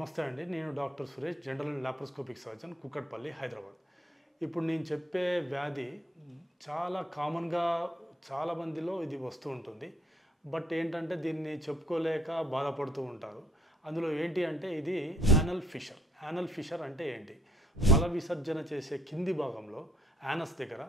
నమస్తే అండి. నేను doctor Suresh, general and laparoscopic surgeon, Kukatpally, Hyderabad. ఇప్పుడు నేను చెప్పే వ్యాధి చాలా కామన్‌గా చాలా మందిలో ఇది వస్తూ ఉంటుంది. బట్ ఏంటంటే దీన్ని చెప్పుకోలేక బాధపడుతూ ఉంటారు. అందులో ఏంటి అంటే ఇది యానల్ ఫిషర్. యానల్ ఫిషర్ అంటే ఏంటి? మల విసర్జన చేసే కింది భాగంలో యానస్ దగ్గర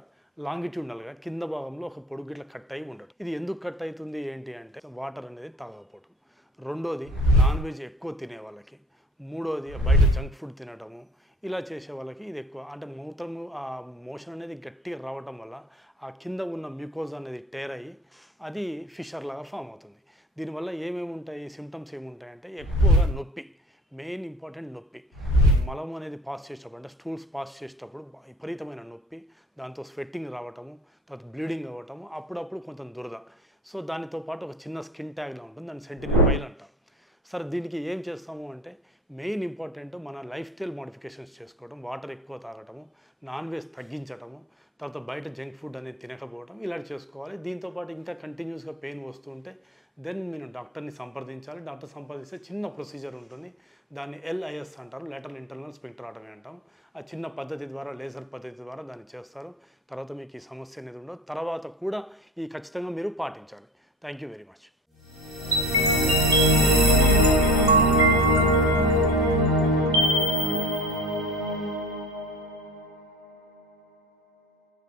లాంగిట్యూడినల్‌గా కింద భాగంలో ఒక పొడుగు ఇట్లా కట్ అయి ఉండటం. ఇది ఎందుకు కట్ అవుతుంది ఏంటి అంటే వాటర్ అనేది తాగకపోవడం. రెండోది నాన్ వెజ్ ఎక్కువ తినే వాళ్ళకి. మూడోది బయట జంక్ ఫుడ్ తినటము. ఇలా చేసే వాళ్ళకి ఇది ఎక్కువ అంటే మూత్రము ఆ మోషన్ అనేది గట్టిగా రావటం వల్ల ఆ కింద ఉన్న మ్యూకోజా అనేది టేర్ అయ్యి అది ఫిషర్ లాగా ఫామ్ అవుతుంది. దీనివల్ల ఏమేమి ఉంటాయి, సిమ్టమ్స్ ఏముంటాయంటే ఎక్కువగా నొప్పి, మెయిన్ ఇంపార్టెంట్ నొప్పి. మలం అనేది పాస్ చేసేటప్పుడు అంటే స్టూల్స్ పాస్ చేసేటప్పుడు విపరీతమైన నొప్పి, దాంతో స్వెట్టింగ్ రావటము, తర్వాత బ్లీడింగ్ అవ్వటము, అప్పుడప్పుడు కొంచెం దురద. సో దానితో పాటు ఒక చిన్న స్కిన్ ట్యాగ్లా ఉంటుంది, దాన్ని సెంటినల్ పైల్ అంటారు. సరే దీనికి ఏం చేస్తాము అంటే మెయిన్ ఇంపార్టెంట్ మన లైఫ్ స్టైల్ మోడిఫికేషన్స్ చేసుకోవడం, వాటర్ ఎక్కువ తాగటము, నాన్ వెజ్ తగ్గించటము, తర్వాత బయట జంక్ ఫుడ్ అనేది తినకపోవడం ఇలాంటి చేసుకోవాలి. దీంతోపాటు ఇంకా కంటిన్యూస్గా పెయిన్ వస్తుంటే దెన్ మీరు డాక్టర్ని సంప్రదించాలి. డాక్టర్ సంప్రదిస్తే చిన్న ప్రొసీజర్ ఉంటుంది, దాన్ని LIS అంటారు, లేటరల్ ఇంటర్నల్ స్ఫింక్టరాటమీ అంటాం. ఆ చిన్న పద్ధతి ద్వారా, లేజర్ పద్ధతి ద్వారా దాన్ని చేస్తారు. తర్వాత మీకు ఈ సమస్య అనేది ఉండదు. తర్వాత కూడా ఈ ఖచ్చితంగా మీరు పాటించాలి. Thank you very much.